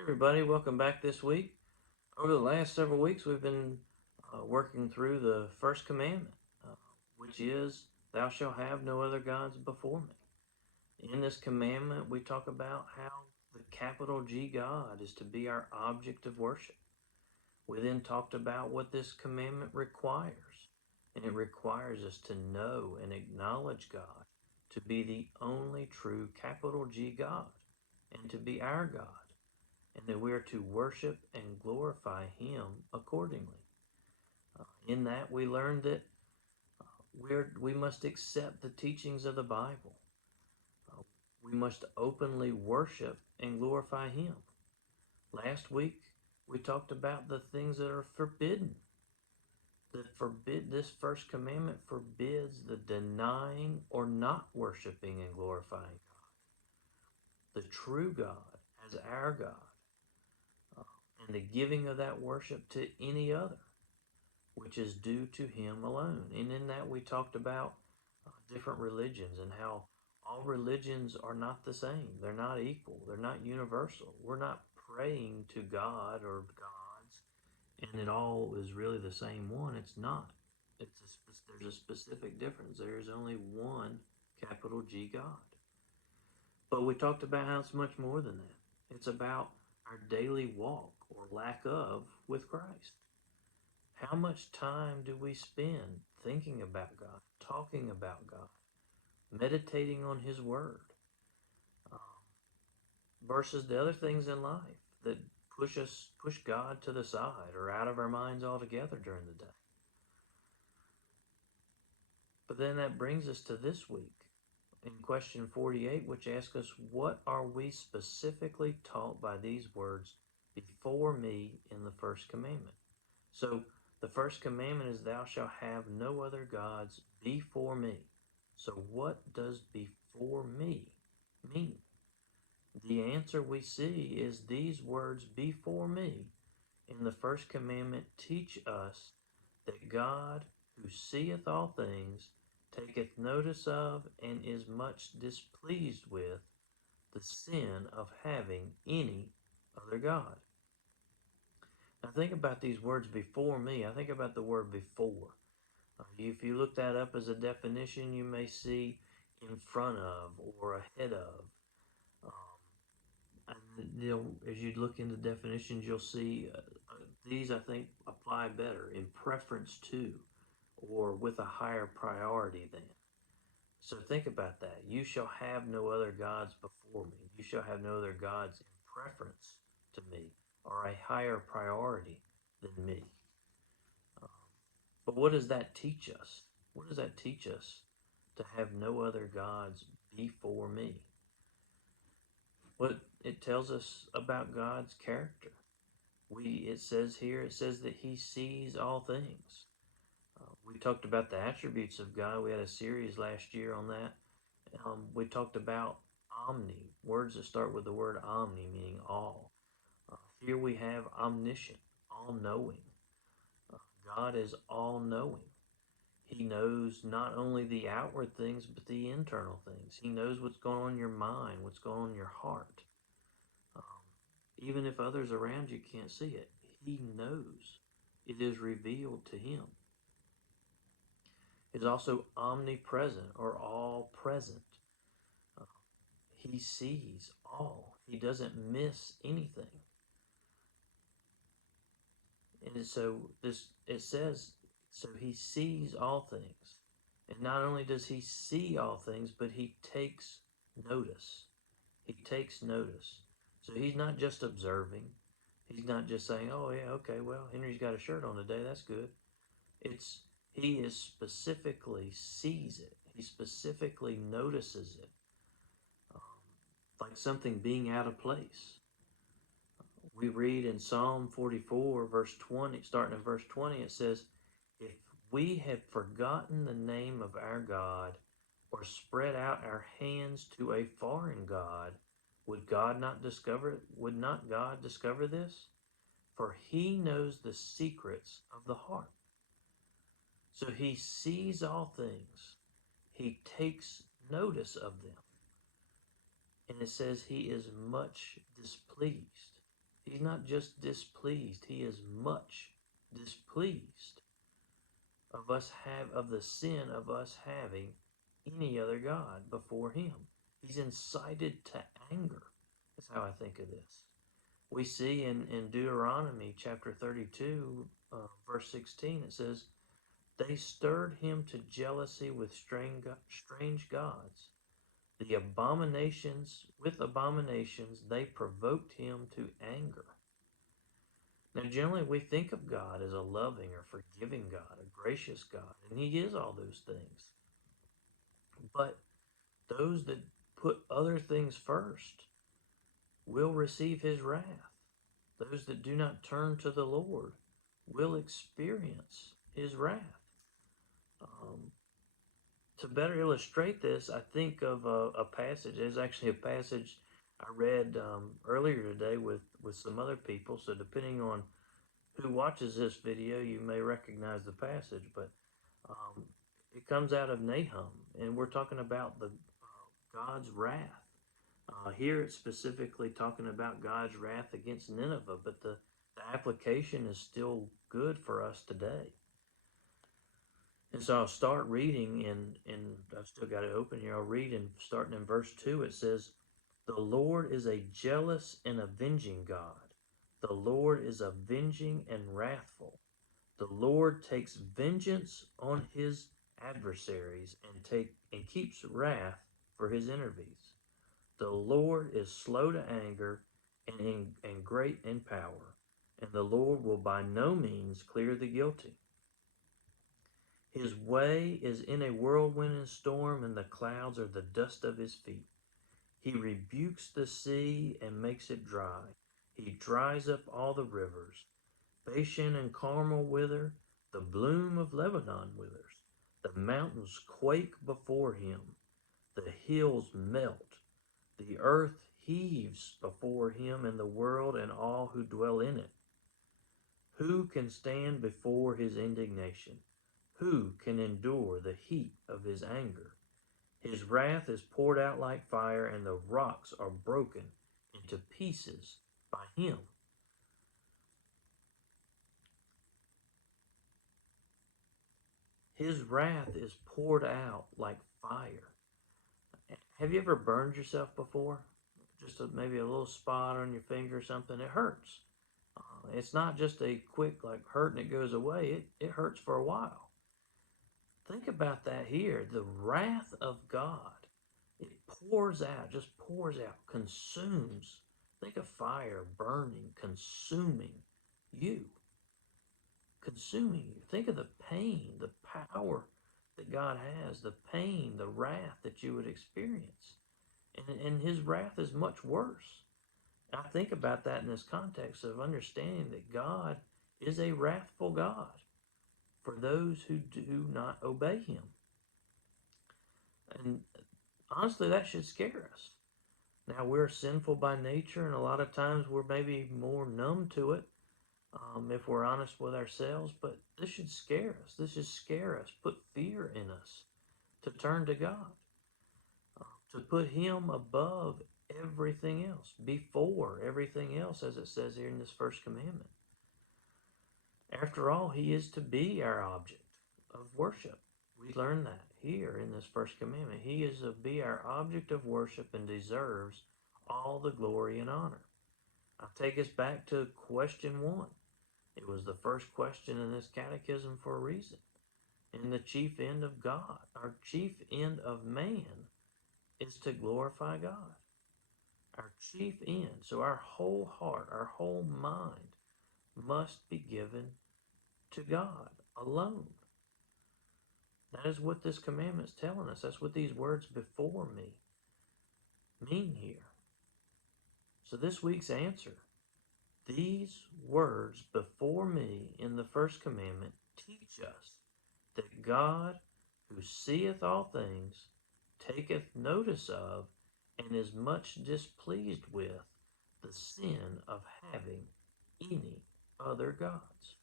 Hey everybody, welcome back this week. Over the last several weeks, we've been working through the first commandment, uh, which is, Thou shalt have no other gods before me. In this commandment, we talk about how the capital G God is to be our object of worship. We then talked about what this commandment requires, and it requires us to know and acknowledge God to be the only true capital G God and to be our God, and that we are to worship and glorify Him accordingly. In that, we learned that we must accept the teachings of the Bible. Uh, we must openly worship and glorify Him. Last week, we talked about the things that are forbidden. This first commandment forbids the denying or not worshiping and glorifying God, the true God as our God, and the giving of that worship to any other, which is due to Him alone. And in that, we talked about different religions and how all religions are not the same. They're not equal. They're not universal. We're not praying to God or gods, and it all is really the same one. It's not. There's a specific difference. There is only one capital G God. But we talked about how it's much more than that. It's about our daily walk or lack of with Christ. How much time do we spend thinking about God, talking about God, meditating on His Word, um, versus the other things in life that push God to the side or out of our minds altogether during the day? But then that brings us to this week in question 48, which asks us, what are we specifically taught by these words, before me, in the first commandment? So the first commandment is, Thou shalt have no other gods before me. So what does before me mean? The answer we see is these words, before me, in the first commandment teach us that God, who seeth all things, taketh notice of and is much displeased with the sin of having any other God. Now think about these words, before me. I think about the word before. If you look that up as a definition, you may see in front of or ahead of. As you look into definitions, you'll see these, I think, apply better in preference to or with a higher priority than. So think about that. You shall have no other gods before me. You shall have no other gods in preference to me or a higher priority than me. Um, but what does that teach us? What does that teach us to have no other gods before me? What it tells us about God's character. It says here, it says that He sees all things. We talked about the attributes of God. We had a series last year on that. We talked about omni, words that start with the word omni, meaning all. Here we have omniscient, all-knowing. God is all-knowing. He knows not only the outward things, but the internal things. He knows what's going on in your mind, what's going on in your heart. Um, Even if others around you can't see it, He knows. It is revealed to Him. Is also omnipresent or all present. Uh, he sees all. He doesn't miss anything. And so it says, so He sees all things. And not only does He see all things, but He takes notice. He takes notice. So He's not just observing. He's not just saying, oh yeah, okay, well, Henry's got a shirt on today, that's good. He is specifically sees it. He specifically notices it. Like something being out of place. We read in Psalm 44, verse 20, starting in verse 20, it says, if we had forgotten the name of our God or spread out our hands to a foreign God, would not God discover this? For He knows the secrets of the heart. So He sees all things. He takes notice of them. And it says He is much displeased. He's not just displeased, he is much displeased of the sin of us having any other God before him. He's incited to anger. That's how I think of this. We see in Deuteronomy chapter 32, verse 16, it says, they stirred him to jealousy with strange gods. With abominations, they provoked him to anger. Now, generally, we think of God as a loving or forgiving God, a gracious God, and he is all those things. But those that put other things first will receive his wrath. Those that do not turn to the Lord will experience his wrath. To better illustrate this, I think of a passage. There's actually a passage I read earlier today with some other people. So depending on who watches this video, you may recognize the passage. But it comes out of Nahum, and we're talking about the God's wrath. Here it's specifically talking about God's wrath against Nineveh, but the application is still good for us today. And so I'll start reading, and I've still got it open here. I'll read, and starting in verse 2, it says, the Lord is a jealous and avenging God. The Lord is avenging and wrathful. The Lord takes vengeance on his adversaries and keeps wrath for his enemies. The Lord is slow to anger and great in power, and the Lord will by no means clear the guilty. His way is in a whirlwind and storm, and the clouds are the dust of his feet. He rebukes the sea and makes it dry. He dries up all the rivers. Bashan and Carmel wither, the bloom of Lebanon withers. The mountains quake before him. The hills melt. The earth heaves before him, and the world and all who dwell in it. Who can stand before his indignation? Who can endure the heat of his anger? His wrath is poured out like fire, and the rocks are broken into pieces by him. His wrath is poured out like fire. Have you ever burned yourself before? Just maybe a little spot on your finger or something. It hurts. It's not just a quick like hurt and it goes away. It hurts for a while. Think about that here. The wrath of God, it just pours out, consumes. Think of fire burning, consuming you. Consuming you. Think of the pain, the power that God has, the pain, the wrath that you would experience. And his wrath is much worse. I think about that in this context of understanding that God is a wrathful God for those who do not obey him. And honestly, that should scare us. Now, we're sinful by nature, and a lot of times we're maybe more numb to it if we're honest with ourselves, but this should scare us. This should scare us, put fear in us to turn to God, to put him above everything else, before everything else, as it says here in this first commandment. After all, he is to be our object of worship. We learn that here in this first commandment. He is to be our object of worship and deserves all the glory and honor. I'll take us back to question 1. It was the first question in this catechism for a reason. And the chief end of God, our chief end of man, is to glorify God. Our chief end. So our whole heart, our whole mind must be given to God alone. That is what this commandment is telling us. That's what these words before me mean here. So this week's answer, these words before me in the first commandment teach us that God, who seeth all things, taketh notice of, and is much displeased with the sin of having any other gods.